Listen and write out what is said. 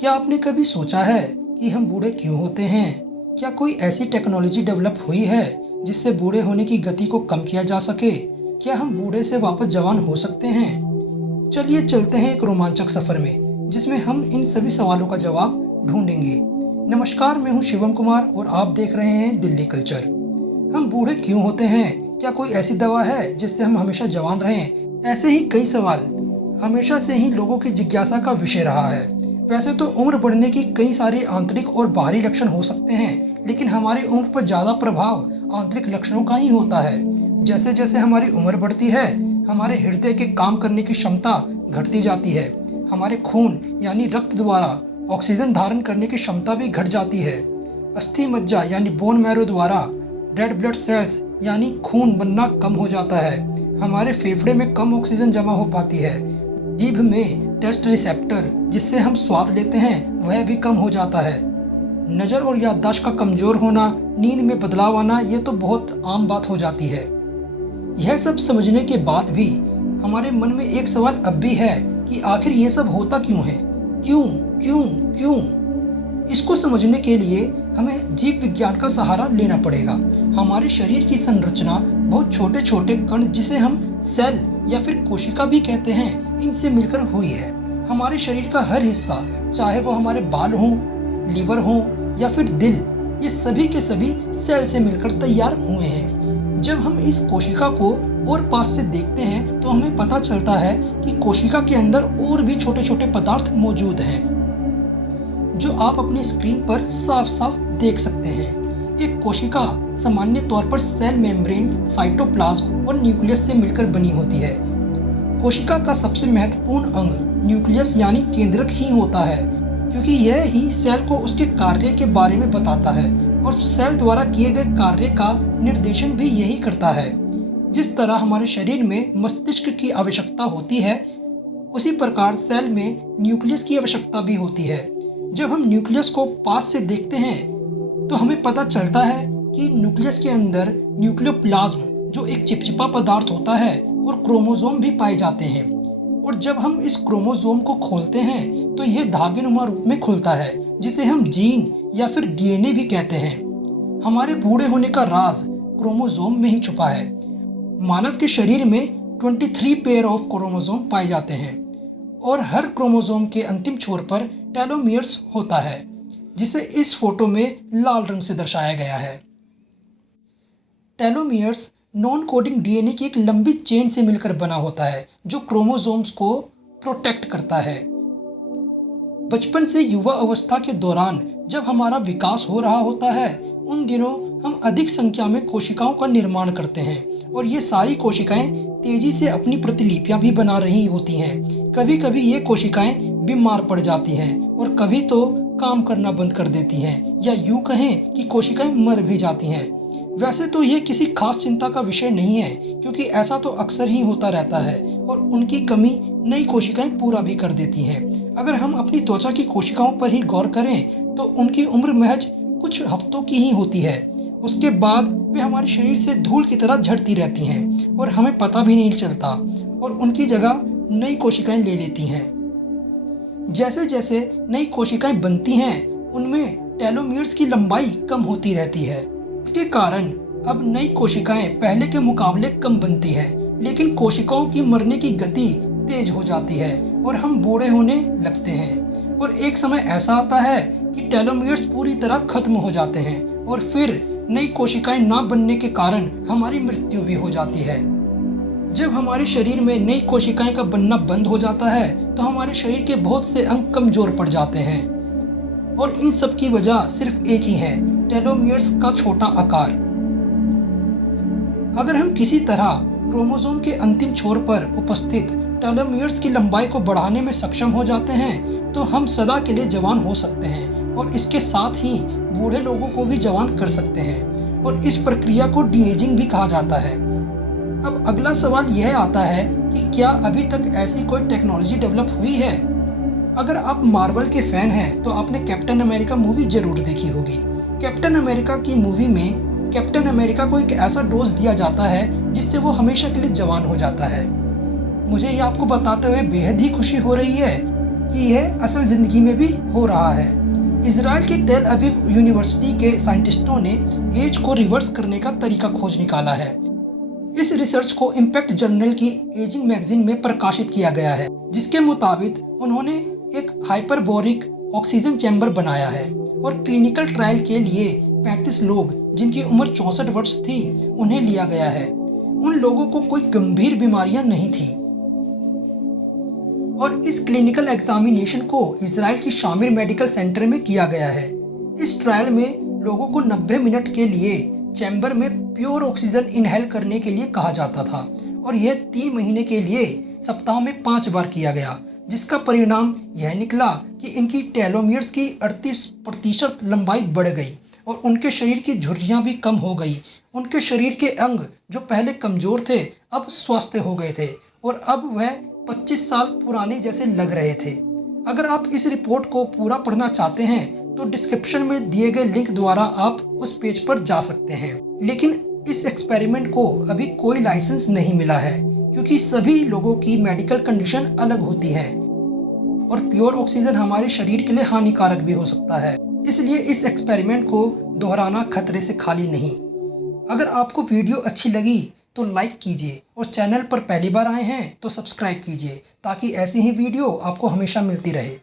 क्या आपने कभी सोचा है कि हम बूढ़े क्यों होते हैं? क्या कोई ऐसी टेक्नोलॉजी डेवलप हुई है जिससे बूढ़े होने की गति को कम किया जा सके? क्या हम बूढ़े से वापस जवान हो सकते हैं? चलिए चलते हैं एक रोमांचक सफर में जिसमें हम इन सभी सवालों का जवाब ढूंढेंगे। नमस्कार, मैं हूं शिवम कुमार और आप देख रहे हैं दिल्ली कल्चर। हम बूढ़े क्यों होते हैं? क्या कोई ऐसी दवा है जिससे हम हमेशा जवान रहें? ऐसे ही कई सवाल हमेशा से ही लोगों की जिज्ञासा का विषय रहा है। वैसे तो उम्र बढ़ने की कई सारे आंतरिक और बाहरी लक्षण हो सकते हैं, लेकिन हमारी उम्र पर ज़्यादा प्रभाव आंतरिक लक्षणों का ही होता है। जैसे जैसे हमारी उम्र बढ़ती है, हमारे हृदय के काम करने की क्षमता घटती जाती है। हमारे खून यानी रक्त द्वारा ऑक्सीजन धारण करने की क्षमता भी घट जाती है। अस्थि मज्जा यानी बोन मैरो द्वारा रेड ब्लड सेल्स यानी खून बनना कम हो जाता है। हमारे फेफड़े में कम ऑक्सीजन जमा हो पाती है। जीभ में टेस्ट रिसेप्टर जिससे हम स्वाद लेते हैं वह भी कम हो जाता है। नज़र और याददाश्त का कमजोर होना, नींद में बदलाव आना, ये तो बहुत आम बात हो जाती है। यह सब समझने के बाद भी हमारे मन में एक सवाल अब भी है कि आखिर ये सब होता क्यों है? क्यों क्यों क्यों? इसको समझने के लिए हमें जीव विज्ञान का सहारा लेना पड़ेगा। हमारे शरीर की संरचना बहुत छोटे छोटे कण, जिसे हम सेल या फिर कोशिका भी कहते हैं, इनसे मिलकर हुई है। हमारे शरीर का हर हिस्सा, चाहे वो हमारे बाल हों, लीवर हों या फिर दिल, ये सभी के सभी सेल से मिलकर तैयार हुए हैं। जब हम इस कोशिका को और पास से देखते हैं तो हमें पता चलता है कि कोशिका के अंदर और भी छोटे छोटे पदार्थ मौजूद हैं, जो आप अपनी स्क्रीन पर साफ साफ देख सकते हैं। एक कोशिका सामान्य तौर पर सेल मेम्ब्रेन, साइटोप्लाज्म और न्यूक्लियस से मिलकर बनी होती है। कोशिका का सबसे महत्वपूर्ण अंग न्यूक्लियस यानी केंद्रक ही होता है, क्योंकि यह ही सेल को उसके कार्य के बारे में बताता है और सेल द्वारा किए गए कार्य का निर्देशन भी यही करता है। जिस तरह हमारे शरीर में मस्तिष्क की आवश्यकता होती है, उसी प्रकार सेल में न्यूक्लियस की आवश्यकता भी होती है। जब हम न्यूक्लियस को पास से देखते हैं तो हमें पता चलता है कि न्यूक्लियस के अंदर न्यूक्लियोप्लाज्म, जो एक चिपचिपा पदार्थ होता है, और क्रोमोसोम भी पाए जाते हैं। और जब हम इस क्रोमोसोम को खोलते हैं तो यह धागेनुमा रूप में खुलता है, जिसे हम जीन या फिर डीएनए भी कहते हैं। हमारे बूढ़े होने का राज क्रोमोसोम में ही छुपा है। मानव के शरीर में 23 पेयर ऑफ क्रोमोसोम पाए जाते हैं और हर क्रोमोसोम के अंतिम छोर पर टेलोमियर्स होता है, जिसे इस फोटो में लाल रंग से दर्शाया गया है। टेलोमियर्स नॉन कोडिंग डीएनए की एक लंबी चेन से मिलकर बना होता है, जो क्रोमोसोम्स को प्रोटेक्ट करता है। बचपन से युवा अवस्था के दौरान जब हमारा विकास हो रहा होता है, उन दिनों हम अधिक संख्या में कोशिकाओं का निर्माण करते हैं और ये सारी कोशिकाएं तेजी से अपनी प्रतिलिपियां भी बना रही होती हैं। कभी कभी ये कोशिकाएं बीमार पड़ जाती हैं और कभी तो काम करना बंद कर देती हैं, या यूं कहें कि कोशिकाएं मर भी जाती हैं। वैसे तो ये किसी खास चिंता का विषय नहीं है, क्योंकि ऐसा तो अक्सर ही होता रहता है और उनकी कमी नई कोशिकाएं पूरा भी कर देती हैं। अगर हम अपनी त्वचा की कोशिकाओं पर ही गौर करें तो उनकी उम्र महज कुछ हफ्तों की ही होती है। उसके बाद वे हमारे शरीर से धूल की तरह झड़ती रहती हैं और हमें पता भी नहीं चलता, और उनकी जगह नई कोशिकाएं ले लेती हैं। जैसे जैसे नई कोशिकाएं बनती हैं, उनमें टेलोमियर्स की लंबाई कम होती रहती है। इसके कारण अब नई कोशिकाएं पहले के मुकाबले कम बनती हैं, लेकिन कोशिकाओं की मरने की गति तेज हो जाती है और हम बूढ़े होने लगते हैं। और एक समय ऐसा आता है कि टेलोमियर्स पूरी तरह खत्म हो जाते हैं और फिर नई कोशिकाएं ना बनने के कारण हमारी मृत्यु भी हो जाती है। जब हमारे शरीर में नई कोशिकाएं का बनना बंद हो जाता है तो हमारे शरीर के बहुत से अंग कमजोर पड़ जाते हैं, और इन सब की वजह सिर्फ एक ही है, टेलोमियर्स का छोटा आकार। अगर हम किसी तरह क्रोमोसोम के अंतिम छोर पर उपस्थित टेलोमियर्स की लंबाई को बढ़ाने में सक्षम हो जाते हैं तो हम सदा के लिए जवान हो सकते हैं, और इसके साथ ही बूढ़े लोगों को भी जवान कर सकते हैं, और इस प्रक्रिया को डी एजिंग भी कहा जाता है। अब अगला सवाल यह आता है कि क्या अभी तक ऐसी कोई टेक्नोलॉजी डेवलप हुई है? अगर आप मार्वल के फैन हैं तो आपने कैप्टन अमेरिका मूवी जरूर देखी होगी। कैप्टन अमेरिका की मूवी में कैप्टन अमेरिका को एक ऐसा डोज दिया जाता है जिससे वो हमेशा के लिए जवान हो जाता है। मुझे ये आपको बताते हुए बेहद ही खुशी हो रही है कि यह असल ज़िंदगी में भी हो रहा है। इज़राइल के टेल अवीव यूनिवर्सिटी के साइंटिस्टों ने एज को रिवर्स करने का तरीका खोज निकाला है। इस रिसर्च को इम्पैक्ट जर्नल की एजिंग मैगजीन में प्रकाशित किया गया है, जिसके मुताबिक उन्होंने एक हाइपरबोरिक ऑक्सीजन चैम्बर बनाया है और क्लिनिकल ट्रायल के लिए 35 लोग जिनकी उम्र 64 वर्ष थी उन्हें लिया गया है। उन लोगों को कोई गंभीर बीमारियां नहीं थी और इस क्लिनिकल एग्जामिनेशन को इजराइल की शामिर मेडिकल सेंटर में किया गया है। इस ट्रायल में लोगों को 90 मिनट के लिए चैम्बर में प्योर ऑक्सीजन इनहेल करने के लिए कहा जाता था और यह 3 महीने के लिए सप्ताह में 5 बार किया गया, जिसका परिणाम यह निकला कि इनकी टेलोमियर्स की 38% लंबाई बढ़ गई और उनके शरीर की झुर्रियां भी कम हो गई। उनके शरीर के अंग जो पहले कमजोर थे अब स्वस्थ हो गए थे और अब वह 25 साल पुराने जैसे लग रहे थे। अगर आप इस रिपोर्ट को पूरा पढ़ना चाहते हैं तो डिस्क्रिप्शन में दिए गए लिंक द्वारा आप उस पेज पर जा सकते हैं। लेकिन इस एक्सपेरिमेंट को अभी कोई लाइसेंस नहीं मिला है क्योंकि सभी लोगों की मेडिकल कंडीशन अलग होती है और प्योर ऑक्सीजन हमारे शरीर के लिए हानिकारक भी हो सकता है। इसलिए इस एक्सपेरिमेंट को दोहराना खतरे से खाली नहीं। अगर आपको वीडियो अच्छी लगी तो लाइक कीजिए और चैनल पर पहली बार आए हैं तो सब्सक्राइब कीजिए ताकि ऐसी ही वीडियो आपको हमेशा मिलती रहे।